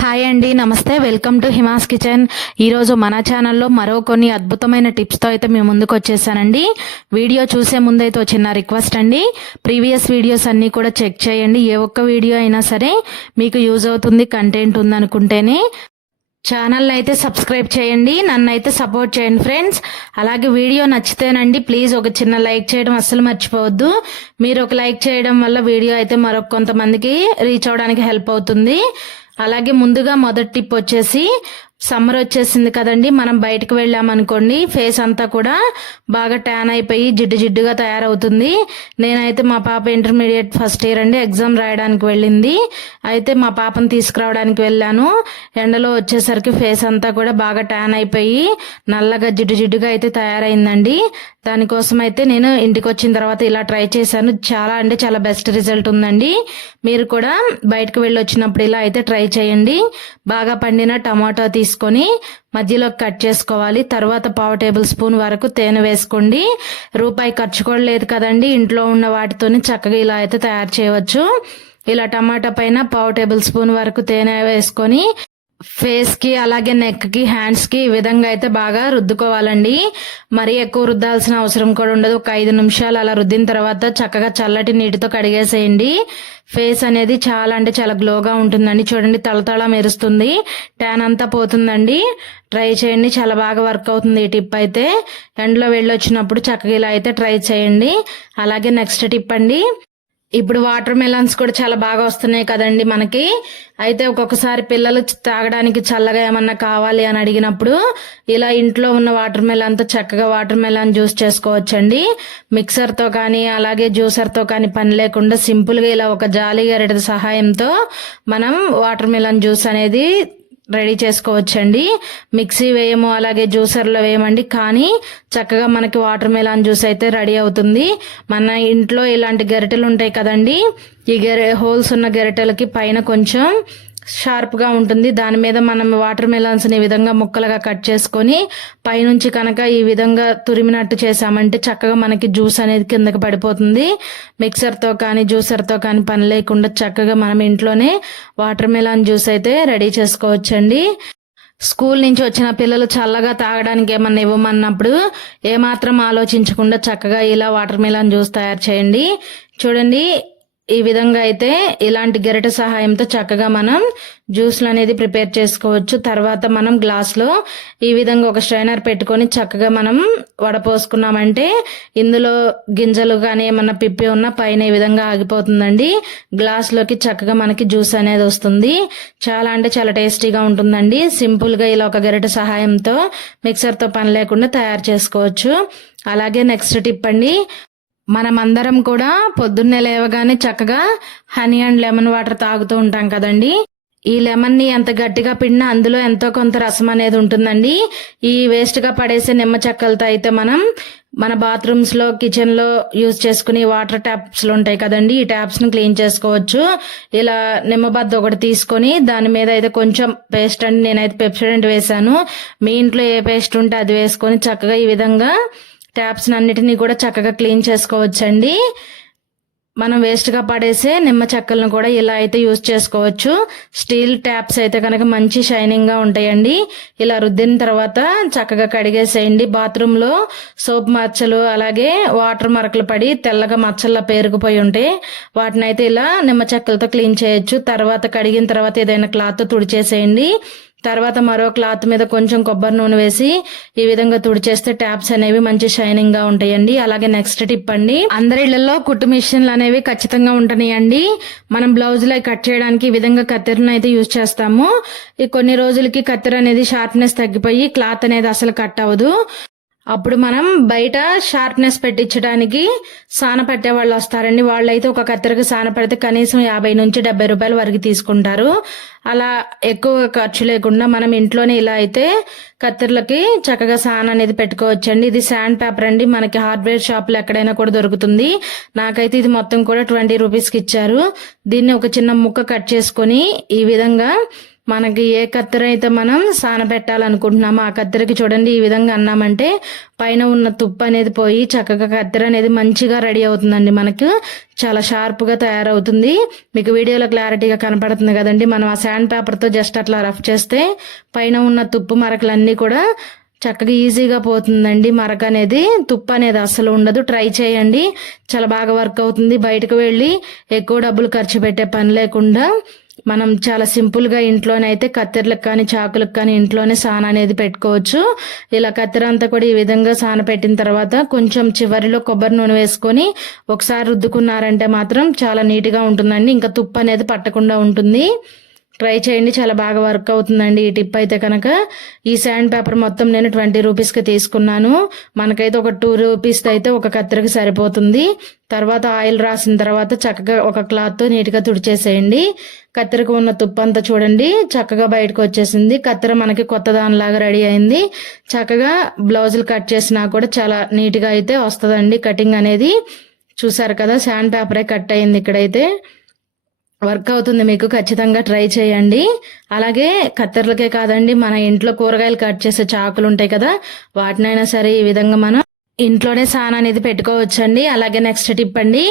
Hi అండి నమస్తే. Welcome to Hima's kitchen. ఈరోజు మన ఛానల్లో మరో కొన్ని అద్భుతమైన టిప్స్తో అయితే మేము ముందుకు వచ్చేసానండి. వీడియో చూసే ముందైతే చిన్న రిక్వెస్ట్ అండి. ప్రీవియస్ వీడియోస్ అన్నీ కూడా చెక్ చేయండి. ఏ ఒక్క వీడియో అయినా సరే మీకు యూజ్ అవుతుంది కంటెంట్ ఉందనుకుంటేనే. ఛానల్ అయితే సబ్స్క్రైబ్ చేయండి. నన్ను అయితే సపోర్ట్ చేయండి ఫ్రెండ్స్. అలాగే వీడియో నచ్చితేనండి ప్లీజ్ ఒక చిన్న లైక్ చేయడం అస్సలు మర్చిపోవద్దు. మీరు ఒక లైక్ చేయడం వల్ల వీడియో అయితే మరొక కొంతమందికి రీచ్ అవడానికి హెల్ప్ అవుతుంది. అలాగే ముందుగా మొదటి టిప్ వచ్చేసి సమ్మర్ వచ్చేసింది కదండి మనం బయటకు వెళ్ళామనుకోండి ఫేస్ అంతా కూడా బాగా ట్యాన్ అయిపోయి జిడ్డు జిడ్డుగా తయారవుతుంది. నేనైతే మా పాప ఇంటర్మీడియట్ ఫస్ట్ ఇయర్ అండి ఎగ్జామ్ రాయడానికి వెళ్ళింది. అయితే మా పాపను తీసుకురావడానికి వెళ్ళాను. ఎండలో వచ్చేసరికి ఫేస్ అంతా కూడా బాగా ట్యాన్ అయిపోయి నల్లగా జిడ్డు జిడ్డుగా అయితే తయారైందండి. దానికోసం అయితే నేను ఇంటికి వచ్చిన తర్వాత ఇలా ట్రై చేశాను. చాలా అంటే చాలా బెస్ట్ రిజల్ట్ ఉందండి. మీరు కూడా బయటకు వెళ్ళి వచ్చినప్పుడు ఇలా అయితే ట్రై చేయండి. బాగా పండిన టమాటో తీసుకొని మధ్యలో కట్ చేసుకోవాలి. తర్వాత పావు టేబుల్ స్పూన్ వరకు తేనె వేసుకోండి. రూపాయి ఖర్చు కూడా లేదు కదండి. ఇంట్లో ఉన్న వాటితోని చక్కగా ఇలా అయితే తయారు చేయవచ్చు. ఇలా టమాటా పైన పావు టేబుల్ స్పూన్ వరకు తేనె వేసుకొని ఫేస్కి అలాగే నెక్కి హ్యాండ్స్కి ఈ విధంగా అయితే బాగా రుద్దుకోవాలండి. మరీ ఎక్కువ రుద్దాల్సిన అవసరం కూడా ఉండదు. ఒక ఐదు నిమిషాలు అలా రుద్దిన తర్వాత చక్కగా చల్లటి నీటితో కడిగేసేయండి. ఫేస్ అనేది చాలా అంటే చాలా గ్లోగా ఉంటుందండి. చూడండి తలతళ మెరుస్తుంది. ట్యాన్ అంతా పోతుందండి. ట్రై చేయండి. చాలా బాగా వర్క్ అవుతుంది ఈ టిప్ అయితే. ఎండలో వెళ్ళొచ్చినప్పుడు చక్కగా ఇలా అయితే ట్రై చేయండి. అలాగే నెక్స్ట్ టిప్ అండి. ఇప్పుడు వాటర్ మెలన్స్ కూడా చాలా బాగా వస్తున్నాయి కదండి మనకి. అయితే ఒక్కొక్కసారి పిల్లలు తాగడానికి చల్లగా ఏమన్నా కావాలి అని అడిగినప్పుడు ఇలా ఇంట్లో ఉన్న వాటర్ మెలన్తో చక్కగా వాటర్ మెలన్ జ్యూస్ చేసుకోవచ్చండి. మిక్సర్తో కానీ అలాగే జ్యూసర్తో కానీ పని లేకుండా సింపుల్గా ఇలా ఒక జాలి గరిట సహాయంతో మనం వాటర్ మెలన్ జ్యూస్ అనేది రెడీ చేసుకోవచ్చండి. మిక్సీ వేయము అలాగే జ్యూసర్లో వేయమండి. కానీ చక్కగా మనకి వాటర్ మెలాన్ జ్యూస్ అయితే రెడీ అవుతుంది. మన ఇంట్లో ఇలాంటి గరిటెలు ఉంటాయి కదండి. ఈ గెరె హోల్స్ ఉన్న గరిటెలకి పైన కొంచెం షార్ప్గా ఉంటుంది. దాని మీద మనం వాటర్ మెలాన్స్ని ఈ విధంగా ముక్కలుగా కట్ చేసుకొని పైనుంచి కనుక ఈ విధంగా తురిమినట్టు చేసామంటే చక్కగా మనకి జ్యూస్ అనేది కిందకి పడిపోతుంది. మిక్సర్తో కానీ జ్యూసర్తో కానీ పని లేకుండా చక్కగా మనం ఇంట్లోనే వాటర్ మెలాన్ జ్యూస్ అయితే రెడీ చేసుకోవచ్చండి. స్కూల్ నుంచి వచ్చిన పిల్లలు చల్లగా తాగడానికి ఏమన్నా ఇవ్వమన్నప్పుడు ఏమాత్రం ఆలోచించకుండా చక్కగా ఇలా వాటర్ మిలాన్ జ్యూస్ తయారు చేయండి. చూడండి ఈ విధంగా అయితే ఇలాంటి గరిట సహాయంతో చక్కగా మనం జ్యూస్లు అనేది ప్రిపేర్ చేసుకోవచ్చు. తర్వాత మనం గ్లాస్లో ఈ విధంగా ఒక స్ట్రైనర్ పెట్టుకొని చక్కగా మనం వడపోసుకున్నామంటే ఇందులో గింజలు కానీ ఏమన్నా పిప్పి ఉన్నా పైన ఈ విధంగా ఆగిపోతుందండి. గ్లాస్లోకి చక్కగా మనకి జ్యూస్ అనేది వస్తుంది. చాలా అంటే చాలా టేస్టీగా ఉంటుందండి. సింపుల్గా ఇలా ఒక గరిట సహాయంతో మిక్సర్తో పని లేకుండా తయారు చేసుకోవచ్చు. అలాగే నెక్స్ట్ టిప్ అండి మనమందరం కూడా పొద్దున్నే లేవగానే చక్కగా హనీ అండ్ లెమన్ వాటర్ తాగుతూ ఉంటాం కదండి. ఈ లెమన్ని ఎంత గట్టిగా పిండినా అందులో ఎంతో కొంత రసం అనేది ఉంటుందండి. ఈ వేస్ట్గా పడేసే నిమ్మ చెక్కలతో అయితే మనం మన బాత్రూమ్స్లో కిచెన్లో యూజ్ చేసుకునే వాటర్ ట్యాప్స్ ఉంటాయి కదండి. ఈ ట్యాప్స్ని క్లీన్ చేసుకోవచ్చు. ఇలా నిమ్మబద్ద ఒకటి తీసుకొని దాని మీద అయితే కొంచెం పేస్ట్ అండి నేనైతే పెప్సిడెంట్ వేసాను మీ ఇంట్లో ఏ పేస్ట్ ఉంటే అది వేసుకొని చక్కగా ఈ విధంగా ట్యాప్స్ అన్నిటినీ కూడా చక్కగా క్లీన్ చేసుకోవచ్చండి. మనం వేస్ట్గా పడేసే నిమ్మ చెక్కలను కూడా ఇలా అయితే యూజ్ చేసుకోవచ్చు. స్టీల్ ట్యాప్స్ అయితే కనుక మంచి షైనింగ్గా ఉంటాయండి. ఇలా రుద్దిన తర్వాత చక్కగా కడిగేసేయండి. బాత్రూంలో సోప్ మచ్చలు అలాగే వాటర్ మరకలు పడి తెల్లగా మచ్చల్లా పేరుకుపోయి ఉంటాయి వాటిని అయితే ఇలా నిమ్మ చెక్కలతో క్లీన్ చేయొచ్చు. తర్వాత కడిగిన తర్వాత ఏదైనా క్లాత్తో తుడిచేసేయండి. తర్వాత మరో క్లాత్ మీద కొంచెం కొబ్బరి నూనె వేసి ఈ విధంగా తుడిచేస్తే ట్యాప్స్ అనేవి మంచి షైనింగ్గా ఉంటాయండి. అలాగే నెక్స్ట్ టిప్ అండి అందరి ఇళ్ళలో కుట్టు మిషన్లు అనేవి ఖచ్చితంగా ఉంటున్నాయండి మనం బ్లౌజ్లో కట్ చేయడానికి ఈ విధంగా కత్తెరను అయితే యూజ్ చేస్తాము. ఈ కొన్ని రోజులకి కత్తెర అనేది షార్ప్నెస్ తగ్గిపోయి క్లాత్ అనేది అసలు కట్ అవ్వదు. అప్పుడు మనం బయట షార్ప్నెస్ పెట్టించడానికి సాన పెట్టే వాళ్ళు వస్తారండి. వాళ్ళైతే ఒక కత్తెరకు సాన పడితే కనీసం యాభై నుంచి డెబ్బై రూపాయల వరకు తీసుకుంటారు. అలా ఎక్కువ ఖర్చు లేకుండా మనం ఇంట్లోనే ఇలా అయితే కత్తెరలకి చక్కగా సాన్ అనేది పెట్టుకోవచ్చండి. ఇది శాండ్ పేపర్ అండి. మనకి హార్డ్వేర్ షాప్లో ఎక్కడైనా కూడా దొరుకుతుంది. నాకైతే ఇది మొత్తం కూడా ట్వంటీ రూపీస్కి ఇచ్చారు. దీన్ని ఒక చిన్న ముక్క కట్ చేసుకొని ఈ విధంగా మనకి ఏ కత్తెర అయితే మనం సానబెట్టాలనుకుంటున్నామో ఆ కత్తెరకి చూడండి ఈ విధంగా అన్నామంటే పైన ఉన్న తుప్పు అనేది పోయి చక్కగా కత్తెర అనేది మంచిగా రెడీ అవుతుందండి. మనకు చాలా షార్ప్గా తయారవుతుంది. మీకు వీడియోలో క్లారిటీగా కనపడుతుంది కదండి. మనం ఆ శాండ్ పేపర్తో జస్ట్ అట్లా రఫ్ చేస్తే పైన ఉన్న తుప్పు మరకలన్నీ కూడా చక్కగా ఈజీగా పోతుందండి. మరక అనేది తుప్పు అనేది అసలు ఉండదు. ట్రై చేయండి. చాలా బాగా వర్క్ అవుతుంది. బయటకు వెళ్ళి ఎక్కువ డబ్బులు ఖర్చు పెట్టే పని లేకుండా మనం చాలా సింపుల్గా ఇంట్లోనైతే ఇంట్లోనే అయితే కత్తెరలకు కానీ చాకులకు కానీ ఇంట్లోనే సాన అనేది పెట్టుకోవచ్చు. ఇలా కత్తెర అంతా కూడా ఈ విధంగా సాన పెట్టిన తర్వాత కొంచెం చివరిలో కొబ్బరి నూనె వేసుకొని ఒకసారి రుద్దుకున్నారంటే మాత్రం చాలా నీట్గా ఉంటుందండి. ఇంకా తుప్పు అనేది పట్టకుండా ఉంటుంది. ట్రై చేయండి. చాలా బాగా వర్క్ అవుతుందండి ఈ టిప్ అయితే కనుక. ఈ శాండ్ పేపర్ మొత్తం నేను ట్వంటీ రూపీస్కి తీసుకున్నాను. మనకైతే ఒక టూ రూపీస్ అయితే ఒక కత్తెరకి సరిపోతుంది. తర్వాత ఆయిల్ రాసిన తర్వాత చక్కగా ఒక క్లాత్తో నీట్గా తుడిచేసేయండి. కత్తెరకు ఉన్న తుప్పంతా చూడండి. చక్కగా బయటకు వచ్చేసింది. కత్తెర మనకి కొత్త దానిలాగా రెడీ అయింది. చక్కగా బ్లౌజులు కట్ చేసినా కూడా చాలా నీట్గా అయితే వస్తుందండి కటింగ్ అనేది. చూసారు కదా శాండ్ పేపరే కట్ అయింది ఇక్కడైతే. వర్క్ అవుతుంది మీకు ఖచ్చితంగా ట్రై చేయండి. అలాగే కత్తెరలకే కాదండి మన ఇంట్లో కూరగాయలు కట్ చేసే చాకులు ఉంటాయి కదా వాటినైనా సరే ఈ విధంగా మనం ఇంట్లోనే సాన అనేది పెట్టుకోవచ్చండి. అలాగే నెక్స్ట్ టిప్ అండి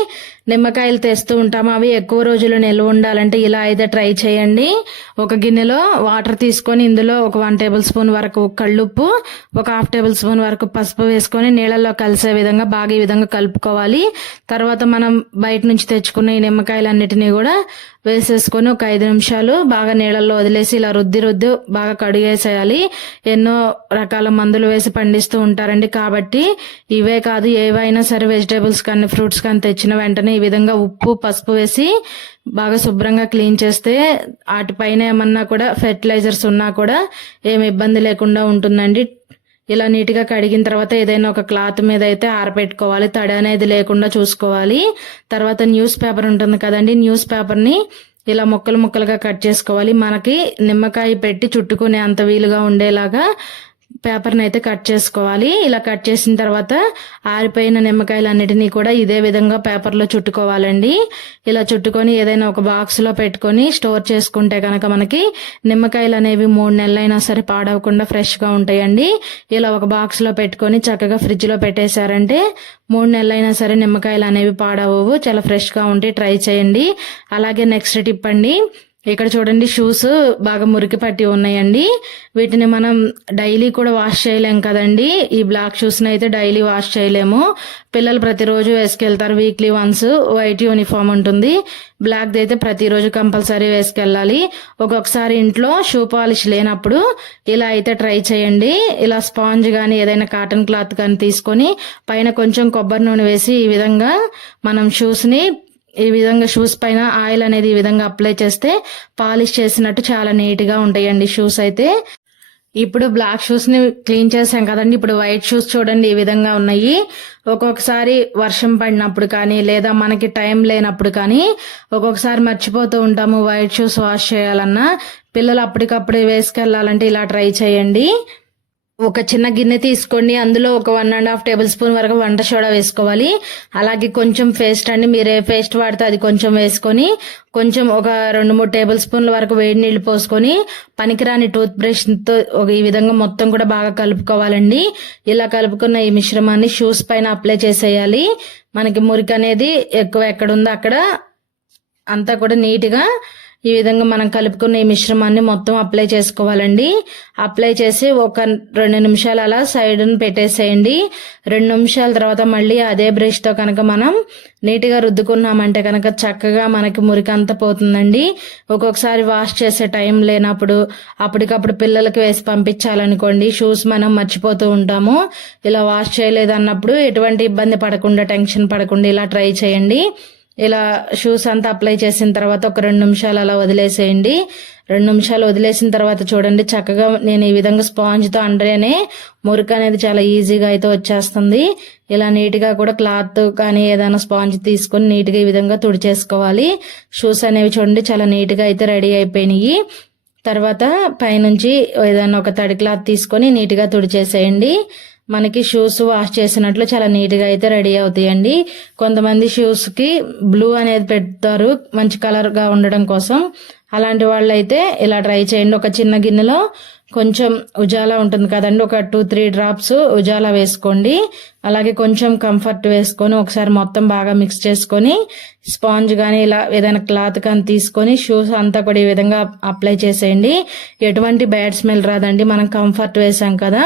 నిమ్మకాయలు తెస్తూ ఉంటాము అవి ఎక్కువ రోజులు నిల్వ ఉండాలంటే ఇలా అయితే ట్రై చేయండి. ఒక గిన్నెలో వాటర్ తీసుకొని ఇందులో ఒక వన్ టేబుల్ స్పూన్ వరకు కళ్ళుప్పు ఒక హాఫ్ టేబుల్ స్పూన్ వరకు పసుపు వేసుకొని నీళ్ళల్లో కలిసే విధంగా బాగా ఈ విధంగా కలుపుకోవాలి. తర్వాత మనం బయట నుంచి తెచ్చుకున్న ఈ నిమ్మకాయలన్నిటినీ కూడా వేసేసుకొని ఒక ఐదు నిమిషాలు బాగా నీళ్ళల్లో వదిలేసి ఇలా రుద్ది రుద్ది బాగా కడిగేసేయాలి. ఎన్నో రకాల మందులు వేసి పండిస్తూ ఉంటారండి. కాబట్టి ఇవే కాదు ఏవైనా సరే వెజిటేబుల్స్ కానీ ఫ్రూట్స్ కానీ తెచ్చిన వెంటనే విధంగా ఉప్పు పసుపు వేసి బాగా శుభ్రంగా క్లీన్ చేస్తే వాటిపైన ఏమన్నా కూడా ఫెర్టిలైజర్స్ ఉన్నా కూడా ఏమి ఇబ్బంది లేకుండా ఉంటుందండి. ఇలా నీట్గా కడిగిన తర్వాత ఏదైనా ఒక క్లాత్ మీద అయితే ఆరపెట్టుకోవాలి. తడి అనేది లేకుండా చూసుకోవాలి. తర్వాత న్యూస్ పేపర్ ఉంటుంది కదండి. న్యూస్ పేపర్ని ఇలా ముక్కలు ముక్కలుగా కట్ చేసుకోవాలి. మనకి నిమ్మకాయ పెట్టి చుట్టుకునే అంత వీలుగా ఉండేలాగా పేపర్ని అయితే కట్ చేసుకోవాలి. ఇలా కట్ చేసిన తర్వాత ఆరిపోయిన నిమ్మకాయలన్నిటినీ కూడా ఇదే విధంగా పేపర్లో చుట్టుకోవాలండి. ఇలా చుట్టుకొని ఏదైనా ఒక బాక్స్లో పెట్టుకొని స్టోర్ చేసుకుంటే కనుక మనకి నిమ్మకాయలు అనేవి మూడు నెలలైనా సరే పాడవకుండా ఫ్రెష్గా ఉంటాయండి. ఇలా ఒక బాక్స్లో పెట్టుకొని చక్కగా ఫ్రిడ్జ్లో పెట్టేశారంటే మూడు నెలలైనా సరే నిమ్మకాయలు అనేవి పాడవవు. చాలా ఫ్రెష్గా ఉంటాయి ట్రై చేయండి. అలాగే నెక్స్ట్ టిప్ అండి. ఇక్కడ చూడండి షూస్ బాగా మురికి పట్టి ఉన్నాయండి. వీటిని మనం డైలీ కూడా వాష్ చేయలేం కదండి. ఈ బ్లాక్ షూస్ని అయితే డైలీ వాష్ చేయలేము. పిల్లలు ప్రతిరోజు వేసుకెళ్తారు వీక్లీ వన్స్ వైట్ యూనిఫామ్ ఉంటుంది. బ్లాక్ అయితే ప్రతిరోజు కంపల్సరీ వేసుకెళ్ళాలి. ఒక్కొక్కసారి ఇంట్లో షూ పాలిష్ లేనప్పుడు ఇలా అయితే ట్రై చేయండి. ఇలా స్పాంజ్ కానీ ఏదైనా కాటన్ క్లాత్ కానీ తీసుకొని పైన కొంచెం కొబ్బరి నూనె వేసి ఈ విధంగా మనం షూస్ని ఈ విధంగా షూస్ పైన ఆయిల్ అనేది ఈ విధంగా అప్లై చేస్తే పాలిష్ చేసినట్టు చాలా నీట్గా ఉంటాయండి షూస్ అయితే. ఇప్పుడు బ్లాక్ షూస్ని క్లీన్ చేసాం కదండి. ఇప్పుడు వైట్ షూస్ చూడండి ఈ విధంగా ఉన్నాయి. ఒక్కొక్కసారి వర్షం పడినప్పుడు కానీ లేదా మనకి టైం లేనప్పుడు కానీ ఒక్కొక్కసారి మర్చిపోతూ ఉంటాము వైట్ షూస్ వాష్ చేయాలన్నా. పిల్లలు అప్పటికప్పుడు వేసుకెళ్ళాలంటే ఇలా ట్రై చేయండి. ఒక చిన్న గిన్నె తీసుకోండి అందులో ఒక one and half tablespoon వరకు వంట సోడా వేసుకోవాలి. అలాగే కొంచెం పేస్ట్ అండి మీరు ఏ పేస్ట్ వాడితే అది కొంచెం వేసుకొని కొంచెం ఒక రెండు మూడు టేబుల్ స్పూన్ల వరకు వేడి నీళ్ళు పోసుకొని పనికిరాని టూత్ బ్రష్తో ఒక ఈ విధంగా మొత్తం కూడా బాగా కలుపుకోవాలండి. ఇలా కలుపుకున్న ఈ మిశ్రమాన్ని షూస్ పైన అప్లై చేసేయాలి. మనకి మురికి అనేది ఎక్కువ ఎక్కడ ఉందో అక్కడ అంతా కూడా నీట్గా ఈ విధంగా మనం కలుపుకున్న ఈ మిశ్రమాన్ని మొత్తం అప్లై చేసుకోవాలండి. అప్లై చేసి ఒక రెండు నిమిషాలు అలా సైడ్ని పెట్టేసేయండి. రెండు నిమిషాల తర్వాత మళ్ళీ అదే బ్రష్తో కనుక మనం నీట్గా రుద్దుకున్నామంటే కనుక చక్కగా మనకి మురికంతా పోతుందండి. ఒక్కొక్కసారి వాష్ చేసే టైం లేనప్పుడు అప్పటికప్పుడు పిల్లలకి వేసి పంపించాలనుకోండి. షూస్ మనం మర్చిపోతూ ఉంటాము. ఇలా వాష్ చేయలేదు అన్నప్పుడు ఎటువంటి ఇబ్బంది పడకుండా టెన్షన్ పడకుండా ఇలా ట్రై చేయండి. ఇలా షూస్ అంతా అప్లై చేసిన తర్వాత ఒక రెండు నిమిషాలు అలా వదిలేసేయండి. రెండు నిమిషాలు వదిలేసిన తర్వాత చూడండి చక్కగా నేను ఈ విధంగా స్పాంజ్తో అండ్రేనే మురికి అనేది చాలా ఈజీగా అయితే వచ్చేస్తుంది. ఇలా నీట్గా కూడా క్లాత్ కానీ ఏదైనా స్పాంజ్ తీసుకొని నీట్గా ఈ విధంగా తుడిచేసుకోవాలి. షూస్ అనేవి చూడండి చాలా నీట్గా అయితే రెడీ అయిపోయినాయి. తర్వాత పైనుంచి ఏదైనా ఒక తడి క్లాత్ తీసుకొని నీట్గా తుడిచేసేయండి. మనకి షూస్ వాష్ చేసినట్లు చాలా నీట్గా అయితే రెడీ అవుతాయండి. కొంతమంది షూస్కి బ్లూ అనేది పెడతారు మంచి కలర్గా ఉండడం కోసం. అలాంటి వాళ్ళైతే ఇలా ట్రై చేయండి. ఒక చిన్న గిన్నెలో కొంచెం ఉజాలా ఉంటుంది కదండి ఒక టూ త్రీ డ్రాప్స్ ఉజాలా వేసుకోండి. అలాగే కొంచెం కంఫర్ట్ వేసుకొని ఒకసారి మొత్తం బాగా మిక్స్ చేసుకొని స్పాంజ్ కానీ ఇలా ఏదైనా క్లాత్ కానీ తీసుకొని షూస్ అంతా కూడా ఈ విధంగా అప్లై చేసేయండి. ఎటువంటి బ్యాడ్ స్మెల్ రాదండి. మనం కంఫర్ట్ వేసాం కదా.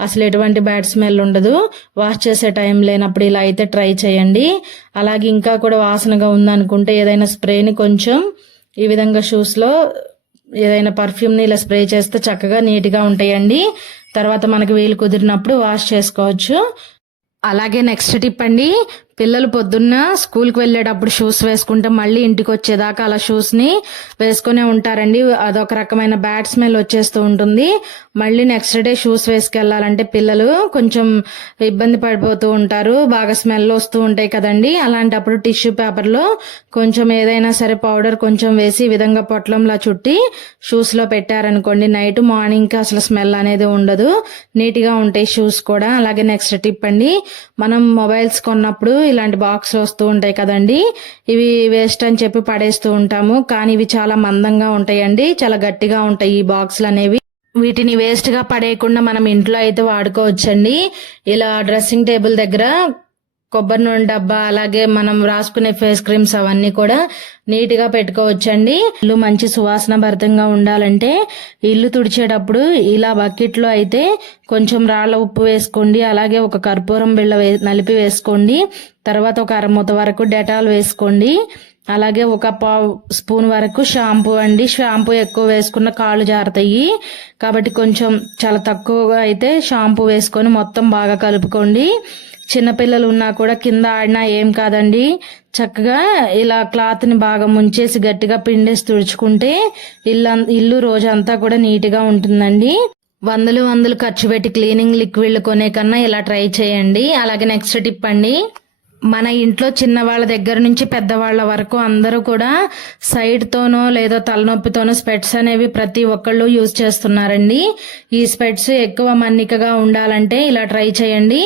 అసలు ఎటువంటి బ్యాడ్ స్మెల్ ఉండదు. వాష్ చేసే టైం లేనప్పుడు ఇలా అయితే ట్రై చేయండి. అలాగే ఇంకా కూడా వాసనగా ఉందనుకుంటే ఏదైనా స్ప్రేని కొంచెం ఈ విధంగా షూస్లో ఏదైనా పర్ఫ్యూమ్ని ఇలా స్ప్రే చేస్తే చక్కగా నీట్గా ఉంటాయండి. తర్వాత మనకు వీలు కుదిరినప్పుడు వాష్ చేసుకోవచ్చు. అలాగే నెక్స్ట్ టిప్ అండి పిల్లలు పొద్దున్న స్కూల్కి వెళ్ళేటప్పుడు షూస్ వేసుకుంటే మళ్ళీ ఇంటికి వచ్చేదాకా అలా షూస్ని వేసుకునే ఉంటారండి. అదొక రకమైన బ్యాడ్ స్మెల్ వచ్చేస్తూ ఉంటుంది. మళ్ళీ నెక్స్ట్ డే షూస్ వేసుకెళ్ళాలంటే పిల్లలు కొంచెం ఇబ్బంది పడిపోతూ ఉంటారు. బాగా స్మెల్ వస్తూ ఉంటాయి కదండి. అలాంటప్పుడు టిష్యూ పేపర్లో కొంచెం ఏదైనా సరే పౌడర్ కొంచెం వేసి ఈ విధంగా పొట్లంలా చుట్టి షూస్లో పెట్టారనుకోండి నైట్ మార్నింగ్కి అసలు స్మెల్ అనేది ఉండదు. నీట్గా ఉంటాయి షూస్ కూడా. అలాగే నెక్స్ట్ టిప్ అండి మనం మొబైల్స్ కొన్నప్పుడు ఇలాంటి బాక్స్ వస్తూ ఉంటాయి కదండి. ఇవి వేస్ట్ అని చెప్పి పడేస్తూ ఉంటాము. కానీ ఇవి చాలా మందంగా ఉంటాయండి. చాలా గట్టిగా ఉంటాయి ఈ బాక్సులు అనేవి. వీటిని వేస్ట్గా పడేయకుండా మనం ఇంట్లో అయితే వాడుకోవచ్చండి. ఇలా డ్రెస్సింగ్ టేబుల్ దగ్గర కొబ్బరి నూనె డబ్బా అలాగే మనం రాసుకునే ఫేస్ క్రీమ్స్ అవన్నీ కూడా నీట్గా పెట్టుకోవచ్చండి. ఇల్లు మంచి సువాసన భరితంగా ఉండాలంటే ఇల్లు తుడిచేటప్పుడు ఇలా బకెట్లో అయితే కొంచెం రాళ్ళ ఉప్పు వేసుకోండి అలాగే ఒక కర్పూరం బిళ్ళ వే నలిపి వేసుకోండి తర్వాత ఒక అరమూత వరకు డెటాల్ వేసుకోండి అలాగే ఒక పావు స్పూన్ వరకు షాంపూ అండి. షాంపూ ఎక్కువ వేసుకున్న కాళ్ళు జారుతాయి కాబట్టి కొంచెం చాలా తక్కువగా అయితే షాంపూ వేసుకొని మొత్తం బాగా కలుపుకోండి. చిన్నపిల్లలు ఉన్నా కూడా కింద ఆడినా ఏం కాదండి. చక్కగా ఇలా క్లాత్ని బాగా ముంచేసి గట్టిగా పిండేసి తుడుచుకుంటే ఇల్లు ఇల్లు రోజంతా కూడా నీట్గా ఉంటుందండి. వందలు వందలు ఖర్చు పెట్టి క్లీనింగ్ లిక్విడ్లు కొనే కన్నా ఇలా ట్రై చేయండి. అలాగే నెక్స్ట్ టిప్ అండి. మన ఇంట్లో చిన్న వాళ్ళ దగ్గర నుంచి పెద్దవాళ్ళ వరకు అందరూ కూడా సైడ్తోనో లేదా లేదో తలనొప్పితోనో స్పెట్స్ అనేవి ప్రతి ఒక్కళ్ళు యూజ్ చేస్తున్నారండి. ఈ స్పెట్స్ ఎక్కువ మన్నికగా ఉండాలంటే ఇలా ట్రై చేయండి.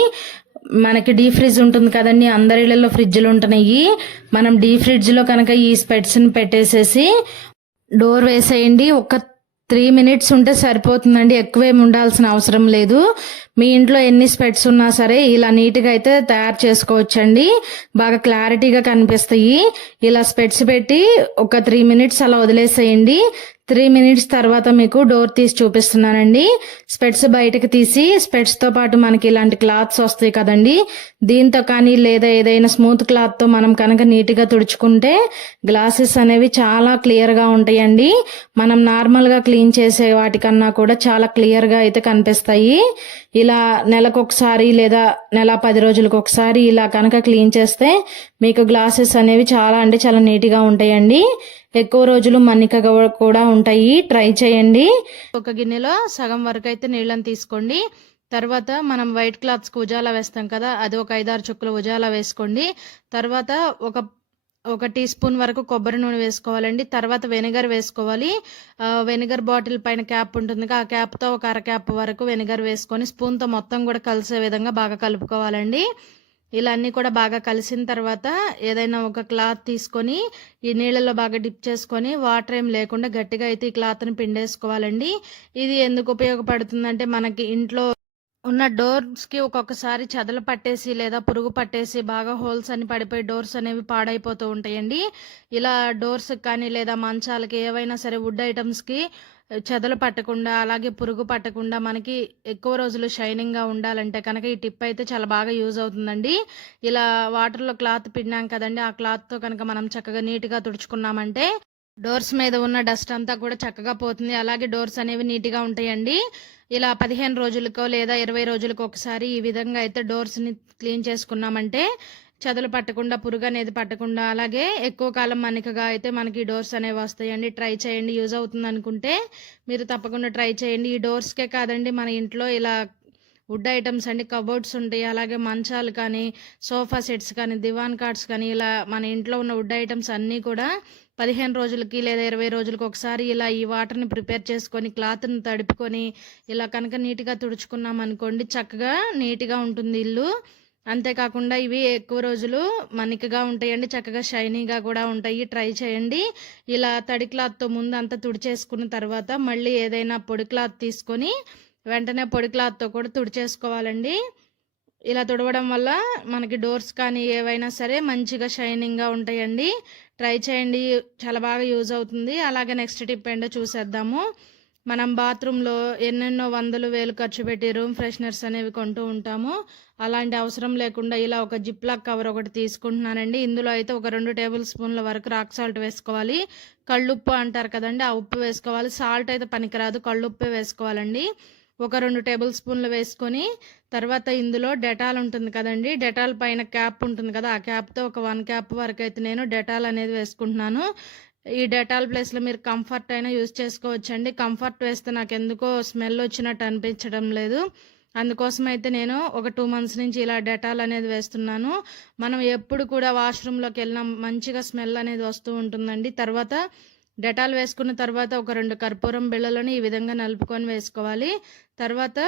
మనకి డీ ఫ్రిడ్జ్ ఉంటుంది కదండి అందరి ఇళ్ళలో ఫ్రిడ్జ్లు ఉంటున్నాయి. మనం డీ ఫ్రిడ్జ్లో కనుక ఈ స్పెట్స్ని పెట్టేసేసి డోర్ వేసేయండి. ఒక త్రీ మినిట్స్ ఉంటే సరిపోతుందండి. ఎక్కువేమి ఉండాల్సిన అవసరం లేదు. మీ ఇంట్లో ఎన్ని స్పెట్స్ ఉన్నా సరే ఇలా నీట్గా అయితే తయారు చేసుకోవచ్చండి. బాగా క్లారిటీగా కనిపిస్తాయి. ఇలా స్పెట్స్ పెట్టి ఒక త్రీ మినిట్స్ అలా వదిలేసేయండి. త్రీ మినిట్స్ తర్వాత మీకు డోర్ తీసి చూపిస్తున్నానండి. స్పెట్స్ బయటకు తీసి స్పెట్స్తో పాటు మనకి ఇలాంటి క్లాత్స్ వస్తాయి కదండి. దీంతో కానీ లేదా ఏదైనా స్మూత్ క్లాత్తో మనం కనుక నీట్గా తుడుచుకుంటే గ్లాసెస్ అనేవి చాలా క్లియర్గా ఉంటాయండి. మనం నార్మల్గా క్లీన్ చేసే వాటికన్నా కూడా చాలా క్లియర్గా అయితే కనిపిస్తాయి. ఇలా నెలకొకసారి లేదా నెల పది రోజులకు ఒకసారి ఇలా కనుక క్లీన్ చేస్తే మీకు గ్లాసెస్ అనేవి చాలా అంటే చాలా నీట్గా ఉంటాయండి. ఎక్కువ రోజులు మన్నికగా కూడా ఉంటాయి. ట్రై చేయండి. ఒక గిన్నెలో సగం వరకు అయితే నీళ్ళని తీసుకోండి. తర్వాత మనం వైట్ క్లాత్స్కి ఉజాలా వేస్తాం కదా అది ఒక ఐదారు చుక్కలు ఉజాలా వేసుకోండి. తర్వాత ఒక ఒక టీ స్పూన్ వరకు కొబ్బరి నూనె వేసుకోవాలండి. తర్వాత వెనిగర్ వేసుకోవాలి. వెనిగర్ బాటిల్ పైన క్యాప్ ఉంటుంది ఆ క్యాప్తో ఒక అర క్యాప్ వరకు వెనిగర్ వేసుకొని స్పూన్తో మొత్తం కూడా కలిసే విధంగా బాగా కలుపుకోవాలండి. ఇలా అన్నీ కూడా బాగా కలిసిన తర్వాత ఏదైనా ఒక క్లాత్ తీసుకొని ఈ నీళ్ళలో బాగా డిప్ చేసుకొని వాటర్ ఏం లేకుండా గట్టిగా అయితే ఈ క్లాత్ని పిండేసుకోవాలండి. ఇది ఎందుకు ఉపయోగపడుతుందంటే మనకి ఇంట్లో ఉన్న డోర్స్కి ఒక్కొక్కసారి చెదలు పట్టేసి లేదా పురుగు పట్టేసి బాగా హోల్స్ అని పడిపోయి డోర్స్ అనేవి పాడైపోతూ ఉంటాయండి. ఇలా డోర్స్ కానీ లేదా మంచాలకి ఏవైనా సరే వుడ్ ఐటమ్స్కి చెదలు పట్టకుండా అలాగే పురుగు పట్టకుండా మనకి ఎక్కువ రోజులు షైనింగ్గా ఉండాలంటే కనుక ఈ టిప్ అయితే చాలా బాగా యూజ్ అవుతుందండి. ఇలా వాటర్లో క్లాత్ పిండాం కదండి ఆ క్లాత్తో కనుక మనం చక్కగా నీట్గా తుడుచుకున్నామంటే డోర్స్ మీద ఉన్న డస్ట్ అంతా కూడా చక్కగా పోతుంది. అలాగే డోర్స్ అనేవి నీట్గా ఉంటాయండి. ఇలా పదిహేను రోజులకో లేదా ఇరవై రోజులకో ఒకసారి ఈ విధంగా అయితే డోర్స్ని క్లీన్ చేసుకున్నామంటే చెదలు పట్టకుండా పురుగు అనేది పట్టకుండా అలాగే ఎక్కువ కాలం మనకగా అయితే మనకి డోర్స్ అనేవి వస్తాయండి. ట్రై చేయండి. యూజ్ అవుతుంది అనుకుంటే మీరు తప్పకుండా ట్రై చేయండి. ఈ డోర్స్కే కాదండి మన ఇంట్లో ఇలా వుడ్ ఐటమ్స్ అండి కబోర్డ్స్ ఉంటాయి. అలాగే మంచాలు కానీ సోఫా సెట్స్ కానీ దివాన్ కార్డ్స్ కానీ ఇలా మన ఇంట్లో ఉన్న వుడ్ ఐటమ్స్ అన్నీ కూడా పదిహేను రోజులకి లేదా ఇరవై రోజులకి ఒకసారి ఇలా ఈ వాటర్ని ప్రిపేర్ చేసుకొని క్లాత్ని తడుపుకొని ఇలా కనుక నీట్గా తుడుచుకున్నాం అనుకోండి చక్కగా నీట్గా ఉంటుంది ఇల్లు. అంతేకాకుండా ఇవి ఎక్కువ రోజులు మన్నికగా ఉంటాయండి చక్కగా షైనీగా కూడా ఉంటాయి. ట్రై చేయండి. ఇలా తడి క్లాత్తో ముందు అంతా తుడిచేసుకున్న తర్వాత మళ్ళీ ఏదైనా పొడి క్లాత్ తీసుకొని వెంటనే పొడి క్లాత్తో కూడా తుడిచేసుకోవాలండి. ఇలా తుడవడం వల్ల మనకి డోర్స్ కానీ ఏవైనా సరే మంచిగా షైనింగ్గా ఉంటాయండి. ట్రై చేయండి. చాలా బాగా యూజ్ అవుతుంది. అలాగే నెక్స్ట్ టిప్ ఏంటో చూసేద్దాము. మనం బాత్రూంలో ఎన్నెన్నో వందలు వేలు ఖర్చు పెట్టి రూమ్ ఫ్రెషనర్స్ అనేవి కొంటూ ఉంటాము. అలాంటి అవసరం లేకుండా ఇలా ఒక జిప్లాక్ కవర్ ఒకటి తీసుకుంటున్నానండి. ఇందులో అయితే ఒక రెండు టేబుల్ స్పూన్ల వరకు రాక్ సాల్ట్ వేసుకోవాలి. కళ్ళుప్పు అంటారు కదండి ఆ ఉప్పు వేసుకోవాలి. సాల్ట్ అయితే పనికిరాదు కళ్ళుప్పే వేసుకోవాలండి. ఒక రెండు టేబుల్ స్పూన్లు వేసుకొని తర్వాత ఇందులో డెటాల్ ఉంటుంది కదండి డెటాల్ పైన క్యాప్ ఉంటుంది కదా ఆ క్యాప్తో ఒక వన్ క్యాప్ వరకు అయితే నేను డెటాల్ అనేది వేసుకుంటున్నాను. ఈ డెటాల్ ప్లేస్లో మీరు కంఫర్ట్ అయినా యూజ్ చేసుకోవచ్చండి. కంఫర్ట్ వేస్తే నాకు ఎందుకో స్మెల్ వచ్చినట్టు అనిపించడం లేదు. అందుకోసం అయితే నేను ఒక టూ మంత్స్ నుంచి ఇలా డెటాల్ అనేది వేస్తున్నాను. మనం ఎప్పుడు కూడా వాష్రూమ్లోకి వెళ్ళినా మంచిగా స్మెల్ అనేది వస్తూ ఉంటుందండి. తర్వాత డెటాల్ వేసుకున్న తర్వాత ఒక రెండు కర్పూరం బిళ్ళలను ఈ విధంగా నలుపుకొని వేసుకోవాలి. తర్వాత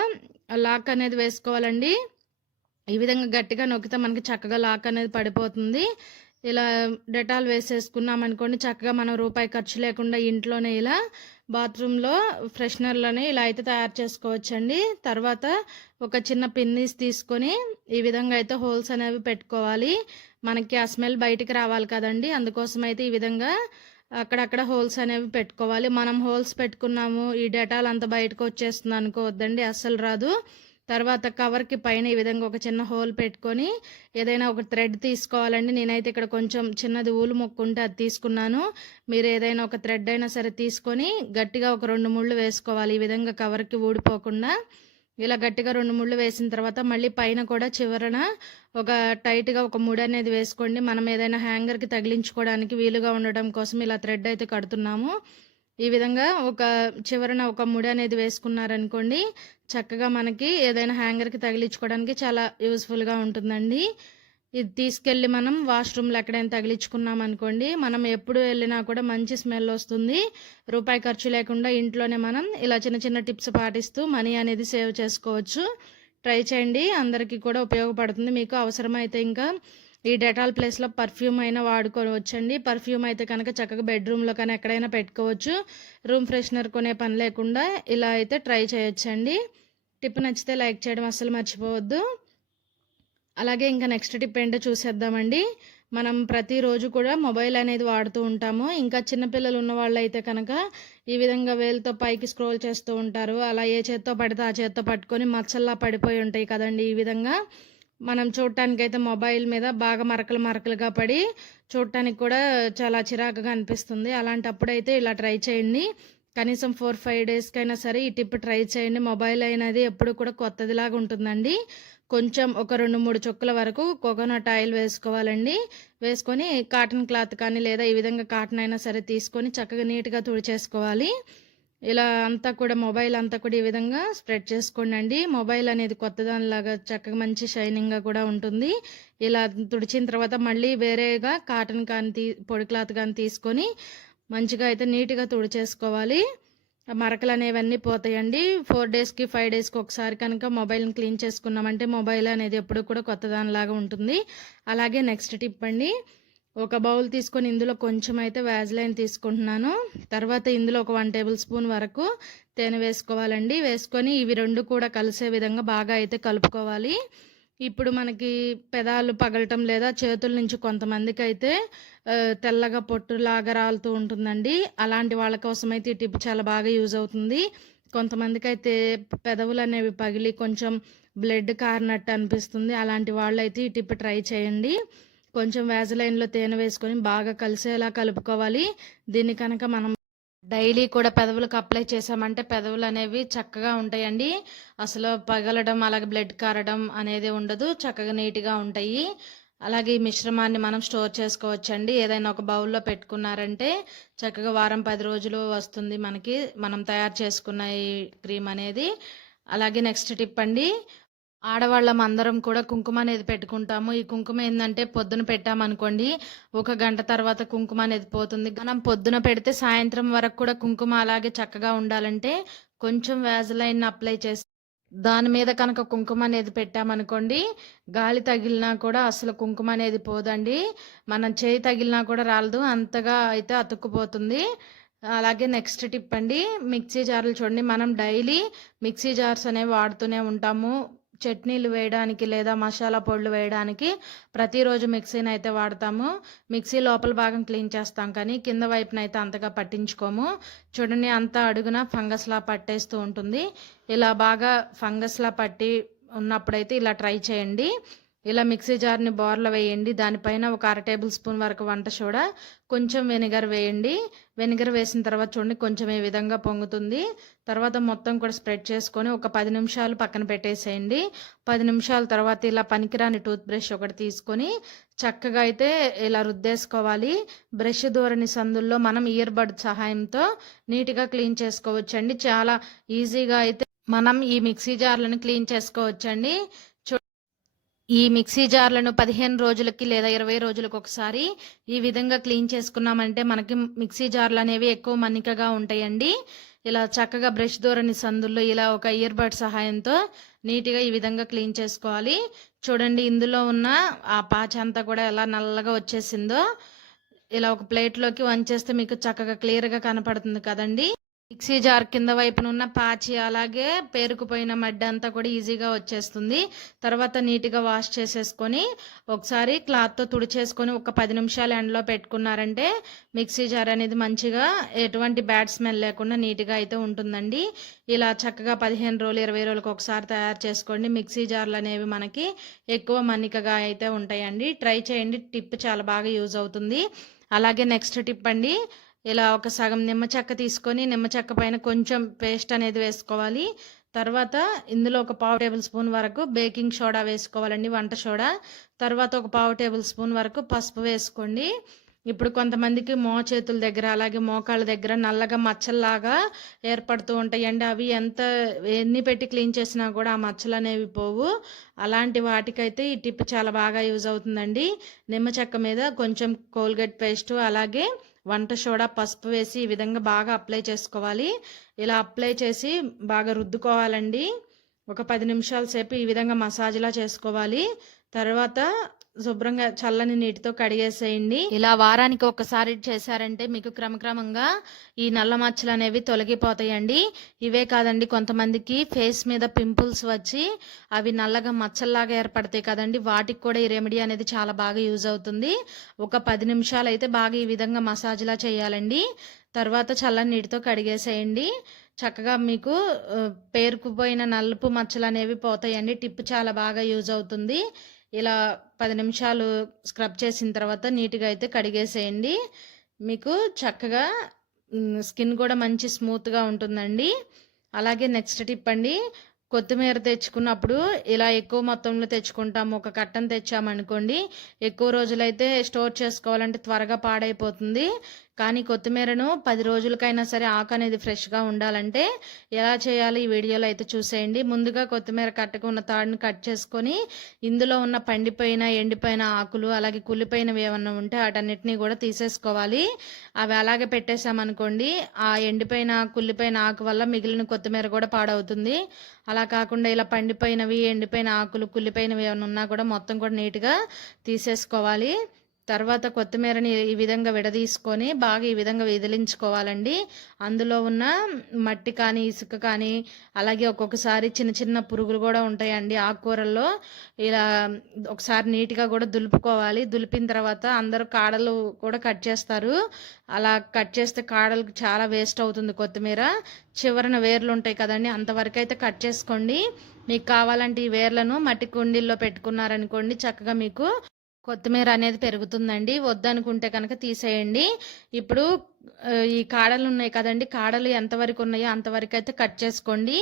లాక్ అనేది వేసుకోవాలండి. ఈ విధంగా గట్టిగా నొక్కితే మనకి చక్కగా లాక్ అనేది పడిపోతుంది. ఇలా డెటాల్ వేసేసుకున్నాం అనుకోండి చక్కగా మనం రూపాయి ఖర్చు లేకుండా ఇంట్లోనే ఇలా బాత్రూంలో ఫ్రెషనర్లని ఇలా అయితే తయారు చేసుకోవచ్చండి. తర్వాత ఒక చిన్న పిన్నీస్ తీసుకొని ఈ విధంగా అయితే హోల్స్ అనేవి పెట్టుకోవాలి. మనకి ఆ స్మెల్ బయటికి రావాలి కదండి. అందుకోసం అయితే ఈ విధంగా అక్కడక్కడ హోల్స్ అనేవి పెట్టుకోవాలి. మనం హోల్స్ పెట్టుకున్నాము ఈ డెటాల్ అంతా బయటకు వచ్చేస్తుంది అనుకోవద్దండి అస్సలు రాదు. తర్వాత కవర్కి పైన ఈ విధంగా ఒక చిన్న హోల్ పెట్టుకొని ఏదైనా ఒక థ్రెడ్ తీసుకోవాలండి. నేనైతే ఇక్కడ కొంచెం చిన్నది ఊలు మొక్కుంటే అది తీసుకున్నాను. మీరు ఏదైనా ఒక థ్రెడ్ అయినా సరే తీసుకొని గట్టిగా ఒక రెండు ముళ్ళు వేసుకోవాలి. ఈ విధంగా కవర్కి ఊడిపోకుండా ఇలా గట్టిగా రెండు ముళ్ళు వేసిన తర్వాత మళ్ళీ పైన కూడా చివరన ఒక టైట్గా ఒక ముడి అనేది వేసుకోండి. మనం ఏదైనా హ్యాంగర్కి తగిలించుకోవడానికి వీలుగా ఉండటం కోసం ఇలా థ్రెడ్ అయితే కడుతున్నాము. ఈ విధంగా ఒక చివరన ఒక ముడి అనేది వేసుకున్నారనుకోండి చక్కగా మనకి ఏదైనా హ్యాంగర్కి తగిలించుకోవడానికి చాలా యూస్ఫుల్గా ఉంటుందండి. ఇది తీసుకెళ్ళి మనం వాష్రూమ్లో ఎక్కడైనా తగిలించుకున్నాం అనుకోండి మనం ఎప్పుడు వెళ్ళినా కూడా మంచి స్మెల్ వస్తుంది. రూపాయి ఖర్చు లేకుండా ఇంట్లోనే మనం ఇలా చిన్న చిన్న టిప్స్ పాటిస్తూ మనీ అనేది సేవ్ చేసుకోవచ్చు. ట్రై చేయండి అందరికీ కూడా ఉపయోగపడుతుంది. మీకు అవసరమైతే ఇంకా ఈ డెటాల్ ప్లేస్లో పర్ఫ్యూమ్ అయినా వాడుకోవచ్చండి. పర్ఫ్యూమ్ అయితే కనుక చక్కగా బెడ్రూమ్లో కానీ ఎక్కడైనా పెట్టుకోవచ్చు. రూమ్ ఫ్రెషనర్ కొనే పని లేకుండా ఇలా అయితే ట్రై చేయొచ్చండి. టిప్ నచ్చితే లైక్ చేయడం అస్సలు మర్చిపోవద్దు. అలాగే ఇంకా నెక్స్ట్ టిప్ ఏంటో చూసేద్దామండి. మనం ప్రతిరోజు కూడా మొబైల్ అనేది వాడుతూ ఉంటాము. ఇంకా చిన్నపిల్లలు ఉన్న వాళ్ళు అయితే కనుక ఈ విధంగా వేలుతో పైకి స్క్రోల్ చేస్తూ ఉంటారు. అలా ఏ చేత్తో పడితే ఆ చేత్తో పట్టుకొని మచ్చల్లా పడిపోయి ఉంటాయి కదండి ఈ విధంగా. మనం చూడటానికి అయితే మొబైల్ మీద బాగా మరకలు మరకలుగా పడి చూడటానికి కూడా చాలా చిరాకుగా అనిపిస్తుంది. అలాంటప్పుడైతే ఇలా ట్రై చేయండి. కనీసం ఫోర్ ఫైవ్ డేస్కైనా సరే ఈ టిప్ ట్రై చేయండి. మొబైల్ అయినది ఎప్పుడు కూడా కొత్తదిలాగా ఉంటుందండి. కొంచెం ఒక రెండు మూడు చుక్కల వరకు కోకోనట్ ఆయిల్ వేసుకోవాలండి. వేసుకొని కాటన్ క్లాత్ కానీ లేదా ఈ విధంగా కాటన్ అయినా సరే తీసుకొని చక్కగా నీట్గా తుడిచేసుకోవాలి. ఇలా అంతా కూడా మొబైల్ అంతా కూడా ఈ విధంగా స్ప్రెడ్ చేసుకోండి మొబైల్ అనేది కొత్త దానిలాగా చక్కగా మంచి షైనింగ్గా కూడా ఉంటుంది. ఇలా తుడిచిన తర్వాత మళ్ళీ వేరేగా కాటన్ కానీ తీ పొడి క్లాత్ కానీ తీసుకొని మంచిగా అయితే నీట్గా తుడిచేసుకోవాలి. మరకలు అనేవన్నీ పోతాయండి. ఫోర్ డేస్కి ఫైవ్ డేస్కి ఒకసారి కనుక మొబైల్ని క్లీన్ చేసుకున్నామంటే మొబైల్ అనేది ఎప్పుడు కూడా కొత్త దానిలాగా ఉంటుంది. అలాగే నెక్స్ట్ టిప్ అండి. ఒక బౌల్ తీసుకొని ఇందులో కొంచెం అయితే వ్యాజ్లైన్ తీసుకుంటున్నాను. తర్వాత ఇందులో ఒక వన్ టేబుల్ స్పూన్ వరకు తేనె వేసుకోవాలండి. వేసుకొని ఇవి రెండు కూడా కలిసే విధంగా బాగా అయితే కలుపుకోవాలి. ఇప్పుడు మనకి పెదాలు పగలటం లేదా చేతుల నుంచి కొంతమందికి అయితే తెల్లగా పొట్టులాగా రాలుతూ ఉంటుందండి. అలాంటి వాళ్ళ కోసం అయితే ఈ టిప్ చాలా బాగా యూజ్ అవుతుంది. కొంతమందికి అయితే పెదవులు అనేవి పగిలి కొంచెం బ్లడ్ కారినట్టు అనిపిస్తుంది. అలాంటి వాళ్ళు అయితే ఈ టిప్ ట్రై చేయండి. కొంచెం వ్యాజలైన్లో తేనె వేసుకొని బాగా కలిసేలా కలుపుకోవాలి. దీన్ని కనుక మనం డైలీ కూడా పెదవులకు అప్లై చేసామంటే పెదవులు అనేవి చక్కగా ఉంటాయండి. అసలు పగలడం అలాగే బ్లడ్ కారడం అనేది ఉండదు. చక్కగా నీట్గా ఉంటాయి. అలాగే ఈ మిశ్రమాన్ని మనం స్టోర్ చేసుకోవచ్చండి. ఏదైనా ఒక బౌల్లో పెట్టుకున్నారంటే చక్కగా వారం పది రోజులు వస్తుంది మనకి. మనం తయారు చేసుకున్న ఈ క్రీమ్ అనేది. అలాగే నెక్స్ట్ టిప్ అండి. ఆడవాళ్ళం అందరం కూడా కుంకుమ అనేది పెట్టుకుంటాము. ఈ కుంకుమ ఏంటంటే పొద్దున పెట్టామనుకోండి ఒక గంట తర్వాత కుంకుమ అనేది పోతుంది. మనం పొద్దున పెడితే సాయంత్రం వరకు కూడా కుంకుమ అలాగే చక్కగా ఉండాలంటే కొంచెం వ్యాజలైన్ అప్లై చేసి దాని మీద కనుక కుంకుమ అనేది పెట్టామనుకోండి గాలి తగిలినా కూడా అసలు కుంకుమ అనేది పోదండి. మనం చేయి తగిలినా కూడా రాలదు అంతగా అయితే అతుక్కుపోతుంది. అలాగే నెక్స్ట్ టిప్ అండి మిక్సీ జార్లు చూడండి. మనం డైలీ మిక్సీ జార్స్ అనేవి వాడుతూనే ఉంటాము. చట్నీలు వేయడానికి లేదా మసాలా పొడులు వేయడానికి ప్రతిరోజు మిక్సీని అయితే వాడతాము. మిక్సీ లోపల భాగం క్లీన్ చేస్తాం కానీ కింద వైపున అయితే అంతగా పట్టించుకోము. చూడండి అంతా అడుగున ఫంగస్లా పట్టేస్తూ ఉంటుంది. ఇలా బాగా ఫంగస్లా పట్టి ఉన్నప్పుడైతే ఇలా ట్రై చేయండి. ఇలా మిక్సీ జార్ని బోర్లో వేయండి. దానిపైన ఒక అర టేబుల్ స్పూన్ వరకు వంట సోడా కొంచెం వెనిగర్ వేయండి. వెనిగర్ వేసిన తర్వాత చూడండి కొంచెం ఈ విధంగా పొంగుతుంది. తర్వాత మొత్తం కూడా స్ప్రెడ్ చేసుకొని ఒక పది నిమిషాలు పక్కన పెట్టేసేయండి. పది నిమిషాల తర్వాత ఇలా పనికిరాని టూత్ బ్రష్ ఒకటి తీసుకొని చక్కగా అయితే ఇలా రుద్దేసుకోవాలి. బ్రష్ దూరని సందుల్లో మనం ఇయర్ బడ్ సహాయంతో నీట్గా క్లీన్ చేసుకోవచ్చండి. చాలా ఈజీగా అయితే మనం ఈ మిక్సీ జార్లను క్లీన్ చేసుకోవచ్చండి. ఈ మిక్సీ జార్లను పదిహేను రోజులకి లేదా ఇరవై రోజులకు ఒకసారి ఈ విధంగా క్లీన్ చేసుకున్నామంటే మనకి మిక్సీ జార్లు అనేవి ఎక్కువ మన్నికగా ఉంటాయండి. ఇలా చక్కగా బ్రష్ దూరని సందుల్లో ఇలా ఒక ఇయర్ బడ్ సహాయంతో నీట్గా ఈ విధంగా క్లీన్ చేసుకోవాలి. చూడండి ఇందులో ఉన్న ఆ పాచ అంతా కూడా ఎలా నల్లగా వచ్చేసిందో. ఇలా ఒక ప్లేట్లోకి వంచేస్తే మీకు చక్కగా క్లియర్గా కనపడుతుంది కదండి. మిక్సీ జార్ కింద వైపున ఉన్న పాచి అలాగే పేరుకుపోయిన మడ్డ అంతా కూడా ఈజీగా వచ్చేస్తుంది. తర్వాత నీట్గా వాష్ చేసేసుకొని ఒకసారి క్లాత్తో తుడిచేసుకొని ఒక పది నిమిషాలు ఎండలో పెట్టుకున్నారంటే మిక్సీ జార్ అనేది మంచిగా ఎటువంటి బ్యాడ్ స్మెల్ లేకుండా నీట్గా అయితే ఉంటుందండి. ఇలా చక్కగా పదిహేను రోజులు ఇరవై రోజులకు ఒకసారి తయారు చేసుకోండి. మిక్సీ జార్లు అనేవి మనకి ఎక్కువ మన్నికగా అయితే ఉంటాయండి. ట్రై చేయండి. టిప్ చాలా బాగా యూజ్ అవుతుంది. అలాగే నెక్స్ట్ టిప్ అండి. ఇలా ఒక సగం నిమ్మ చెక్క తీసుకొని నిమ్మ చెక్క పైన కొంచెం పేస్ట్ అనేది వేసుకోవాలి. తర్వాత ఇందులో ఒక పావు టేబుల్ స్పూన్ వరకు బేకింగ్ సోడా వేసుకోవాలండి వంట సోడా. తర్వాత ఒక పావు టేబుల్ స్పూన్ వరకు పసుపు వేసుకోండి. ఇప్పుడు కొంతమందికి మో చేతుల దగ్గర అలాగే మోకాళ్ళ దగ్గర నల్లగా మచ్చల్లాగా ఏర్పడుతూ ఉంటాయండి. అవి ఎంత ఎన్ని పెట్టి క్లీన్ చేసినా కూడా ఆ మచ్చలు అనేవి పోవు. అలాంటి వాటికైతే ఈ టిప్ చాలా బాగా యూజ్ అవుతుందండి. నిమ్మ చెక్క మీద కొంచెం కోల్గేట్ పేస్ట్ అలాగే వంట సోడా పసుపు వేసి ఈ విధంగా బాగా అప్లై చేసుకోవాలి. ఇలా అప్లై చేసి బాగా రుద్దుకోవాలండి. ఒక పది నిమిషాల సేపు ఈ విధంగా మసాజ్లా చేసుకోవాలి. తర్వాత శుభ్రంగా చల్లని నీటితో కడిగేసేయండి. ఇలా వారానికి ఒకసారి చేశారంటే మీకు క్రమక్రమంగా ఈ నల్ల మచ్చలు అనేవి తొలగిపోతాయండి. ఇవే కాదండి కొంతమందికి ఫేస్ మీద పింపుల్స్ వచ్చి అవి నల్లగా మచ్చల్లాగా ఏర్పడతాయి కదండి. వాటికి కూడా ఈ రెమెడీ అనేది చాలా బాగా యూజ్ అవుతుంది. ఒక పది నిమిషాలు అయితే బాగా ఈ విధంగా మసాజ్లా చేయాలండి. తర్వాత చల్లని నీటితో కడిగేసేయండి. చక్కగా మీకు పేరుకుపోయిన నలుపు మచ్చలు అనేవి పోతాయండి. టిప్ చాలా బాగా యూజ్ అవుతుంది. ఇలా పది నిమిషాలు స్క్రబ్ చేసిన తర్వాత నీట్గా అయితే కడిగేసేయండి. మీకు చక్కగా స్కిన్ కూడా మంచి స్మూత్గా ఉంటుందండి. అలాగే నెక్స్ట్ టిప్ అండి కొత్తిమీర తెచ్చుకున్నప్పుడు ఇలా ఎక్కువ మొత్తంలో తెచ్చుకుంటాము. ఒక కట్టను తెచ్చామనుకోండి ఎక్కువ రోజులైతే స్టోర్ చేసుకోవాలంటే త్వరగా పాడైపోతుంది. కానీ కొత్తిమీరను పది రోజులకైనా సరే ఆకు అనేది ఫ్రెష్గా ఉండాలంటే ఎలా చేయాలి ఈ వీడియోలో అయితే చూసేయండి. ముందుగా కొత్తిమీర కట్టుకున్న తాడుని కట్ చేసుకొని ఇందులో ఉన్న పండిపోయిన ఎండిపోయిన ఆకులు అలాగే కుళ్ళిపోయినవి ఏమన్నా ఉంటే వాటన్నిటినీ కూడా తీసేసుకోవాలి. అవి అలాగే పెట్టేశామనుకోండి ఆ ఎండిపోయిన కుళ్ళిపోయిన ఆకు వల్ల మిగిలిన కొత్తిమీర కూడా పాడవుతుంది. అలా కాకుండా ఇలా పండిపోయినవి ఎండిపోయిన ఆకులు కుళ్ళిపోయినవి ఏమైనా ఉన్నా కూడా మొత్తం కూడా నీట్గా తీసేసుకోవాలి. తర్వాత కొత్తిమీరని ఈ విధంగా విడదీసుకొని బాగా ఈ విధంగా విదిలించుకోవాలండి అందులో ఉన్న మట్టి కానీ ఇసుక కానీ అలాగే ఒక్కొక్కసారి చిన్న చిన్న పురుగులు కూడా ఉంటాయండి ఆకుకూరల్లో. ఇలా ఒకసారి నీట్గా కూడా దులుపుకోవాలి. దులిపిన తర్వాత అందరూ కాడలు కూడా కట్ చేస్తారు. అలా కట్ చేస్తే కాడలకు చాలా వేస్ట్ అవుతుంది కొత్తిమీర. చివరన వేర్లు ఉంటాయి కదండి అంతవరకు అయితే కట్ చేసుకోండి. మీకు కావాలంటే ఈ వేర్లను మట్టి కుండీల్లో పెట్టుకున్నారనుకోండి చక్కగా మీకు కొత్తిమీర అనేది పెరుగుతుందండి. వద్దనుకుంటే కనుక తీసేయండి. ఇప్పుడు ఈ కాడలు ఉన్నాయి కదండి. కాడలు ఎంతవరకు ఉన్నాయో అంతవరకు అయితే కట్ చేసుకోండి.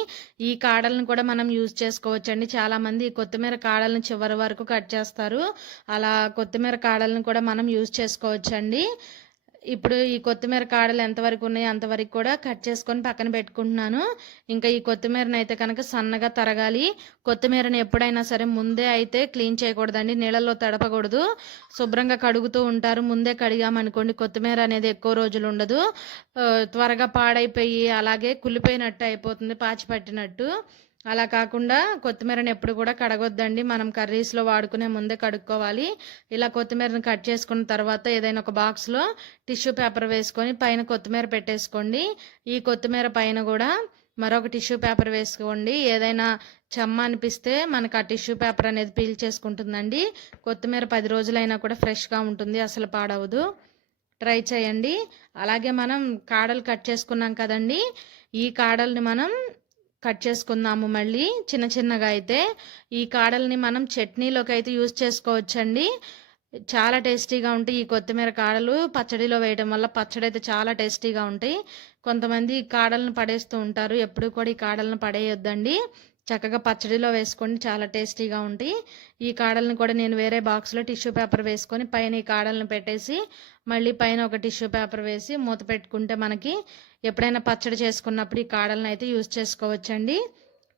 ఈ కాడలను కూడా మనం యూజ్ చేసుకోవచ్చండి. చాలామంది కొత్తిమీర కాడలను చివరి వరకు కట్ చేస్తారు. అలా కొత్తిమీర కాడలను కూడా మనం యూజ్ చేసుకోవచ్చండి. ఇప్పుడు ఈ కొత్తిమీర కాడలు ఎంతవరకు ఉన్నాయో అంతవరకు కూడా కట్ చేసుకొని పక్కన పెట్టుకుంటున్నాను. ఇంకా ఈ కొత్తిమీరని అయితే కనుక సన్నగా తరగాలి. కొత్తిమీరని ఎప్పుడైనా సరే ముందే అయితే క్లీన్ చేయకూడదండి. నీళ్ళల్లో తడపకూడదు. శుభ్రంగా కడుగుతూ ఉంటారు. ముందే కడిగామనుకోండి కొత్తిమీర అనేది ఎక్కువ రోజులు ఉండదు. త్వరగా పాడైపోయి అలాగే కుళ్ళిపోయినట్టు అయిపోతుంది పాచి పట్టినట్టు అలా కాకుండా కొత్తిమీరని ఎప్పుడు కూడా కడగొద్దండి. మనం కర్రీస్లో వాడుకునే ముందే కడుక్కోవాలి. ఇలా కొత్తిమీరని కట్ చేసుకున్న తర్వాత ఏదైనా ఒక బాక్స్లో టిష్యూ పేపర్ వేసుకొని పైన కొత్తిమీర పెట్టేసుకోండి. ఈ కొత్తిమీర పైన కూడా మరొక టిష్యూ పేపర్ వేసుకోండి. ఏదైనా చెమ్మ అనిపిస్తే మనకు ఆ టిష్యూ పేపర్ అనేది పీల్ చేసుకుంటుందండి. కొత్తిమీర పది రోజులైనా కూడా ఫ్రెష్గా ఉంటుంది. అసలు పాడవదు. ట్రై చేయండి. అలాగే మనం కాడలు కట్ చేసుకున్నాం కదండి. ఈ కాడల్ని మనం కట్ చేసుకుందాము మళ్ళీ. చిన్న చిన్నగా అయితే ఈ కాడల్ని మనం చట్నీలోకి అయితే యూజ్ చేసుకోవచ్చండి. చాలా టేస్టీగా ఉంటాయి ఈ కొత్తిమీర కాడలు. పచ్చడిలో వేయడం వల్ల పచ్చడి అయితే చాలా టేస్టీగా ఉంటాయి. కొంతమంది ఈ కాడలను పడేస్తూ ఉంటారు. ఎప్పుడు కూడా ఈ కాడలను పడేయొద్దండి. చక్కగా పచ్చడిలో వేసుకొని చాలా టేస్టీగా ఉంటాయి. ఈ కాడలను కూడా నేను వేరే బాక్స్లో టిష్యూ పేపర్ వేసుకొని పైన ఈ కాడలను పెట్టేసి మళ్ళీ పైన ఒక టిష్యూ పేపర్ వేసి మూత పెట్టుకుంటే మనకి ఎప్పుడైనా పచ్చడి చేసుకున్నప్పుడు ఈ కాడలను అయితే యూజ్ చేసుకోవచ్చండి.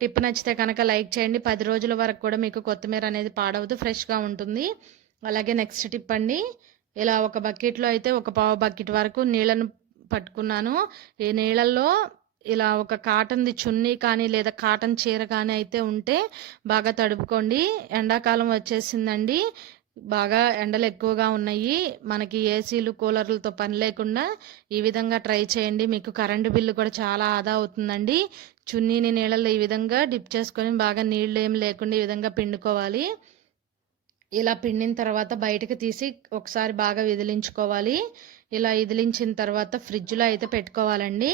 టిప్ నచ్చితే కనుక లైక్ చేయండి. పది రోజుల వరకు కూడా మీకు కొత్తిమీర అనేది పాడవదు ఫ్రెష్గా ఉంటుంది. అలాగే నెక్స్ట్ టిప్ అండి ఇలా ఒక బకెట్లో అయితే ఒక పావు బకెట్ వరకు నీళ్ళను పట్టుకున్నాను. ఈ నీళ్ళల్లో ఇలా ఒక కాటన్ది చున్నీ కానీ లేదా కాటన్ చీర కానీ అయితే ఉంటే బాగా తడుపుకోండి. ఎండాకాలం వచ్చేసిందండి. బాగా ఎండలు ఎక్కువగా ఉన్నాయి. మనకి ఏసీలు కూలర్లతో పని లేకుండా ఈ విధంగా ట్రై చేయండి. మీకు కరెంటు బిల్లు కూడా చాలా ఆదా అవుతుందండి. చున్నీని నీళ్ళలో ఈ విధంగా డిప్ చేసుకొని బాగా నీళ్ళు ఏం లేకుండా ఈ విధంగా పిండుకోవాలి. ఇలా పిండిన తర్వాత బయటకు తీసి ఒకసారి బాగా విదిలించుకోవాలి. ఇలా విదిలించిన తర్వాత ఫ్రిడ్జ్లో అయితే పెట్టుకోవాలండి.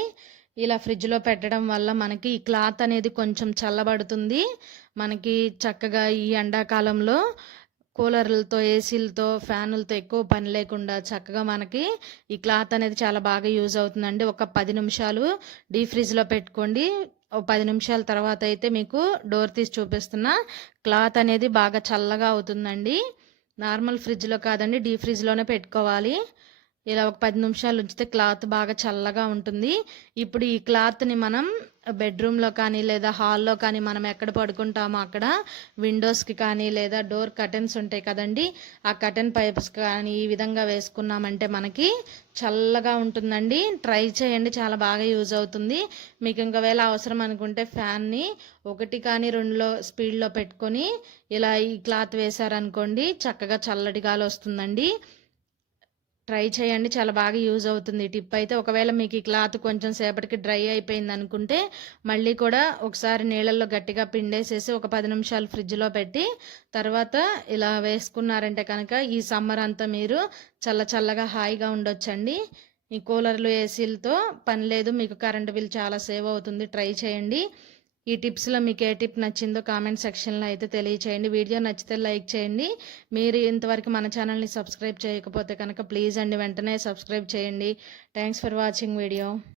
ఇలా ఫ్రిడ్జ్లో పెట్టడం వల్ల మనకి ఈ క్లాత్ అనేది కొంచెం చల్లబడుతుంది. మనకి చక్కగా ఈ ఎండాకాలంలో కూలర్లతో ఏసీలతో ఫ్యానులతో ఎక్కువ పని లేకుండా చక్కగా మనకి ఈ క్లాత్ అనేది చాలా బాగా యూజ్ అవుతుందండి. ఒక పది నిమిషాలు డీ ఫ్రిడ్జ్లో పెట్టుకోండి. ఓ పది నిమిషాల తర్వాత అయితే మీకు డోర్ తీసి చూపిస్తున్న క్లాత్ అనేది బాగా చల్లగా అవుతుందండి. నార్మల్ ఫ్రిడ్జ్లో కాదండి డీ ఫ్రిడ్జ్లోనే పెట్టుకోవాలి. ఇలా ఒక పది నిమిషాలు ఉంచితే క్లాత్ బాగా చల్లగా ఉంటుంది. ఇప్పుడు ఈ క్లాత్ని మనం బెడ్రూమ్లో కానీ లేదా హాల్లో కానీ మనం ఎక్కడ పడుకుంటామో అక్కడ విండోస్కి కానీ లేదా డోర్ కర్టెన్స్ ఉంటాయి కదండి ఆ కర్టెన్ పైప్స్ కానీ ఈ విధంగా వేసుకున్నామంటే మనకి చల్లగా ఉంటుందండి. ట్రై చేయండి చాలా బాగా యూజ్ అవుతుంది. మీకు ఇంకవేళ అవసరం అనుకుంటే ఫ్యాన్ని ఒకటి కానీ రెండులో స్పీడ్లో పెట్టుకొని ఇలా ఈ క్లాత్ వేశారనుకోండి చక్కగా చల్లటి గాలి వస్తుందండి. ట్రై చేయండి. చాలా బాగా యూజ్ అవుతుంది. టిప్ అయితే ఒకవేళ మీకు ఈ క్లాత్ కొంచెం సేపటికి డ్రై అయిపోయింది అనుకుంటే మళ్ళీ కూడా ఒకసారి నీళ్ళల్లో గట్టిగా పిండేసేసి ఒక పది నిమిషాలు ఫ్రిడ్జ్లో పెట్టి తర్వాత ఇలా వేసుకున్నారంటే కనుక ఈ సమ్మర్ అంతా మీరు చల్ల చల్లగా హాయిగా ఉండొచ్చండి. ఈ కూలర్లు ఏసీలతో పని లేదు. మీకు కరెంటు బిల్ చాలా సేవ్ అవుతుంది. ట్రై చేయండి. ఈ టిప్స్లో మీకు ఏ టిప్ నచ్చిందో కామెంట్ సెక్షన్లో అయితే తెలియచేయండి. వీడియో నచ్చితే లైక్ చేయండి. మీరు ఇంతవరకు మన ఛానల్ని సబ్స్క్రైబ్ చేయకపోతే కనుక ప్లీజ్ అండి వెంటనే సబ్స్క్రైబ్ చేయండి. Thanks for watching video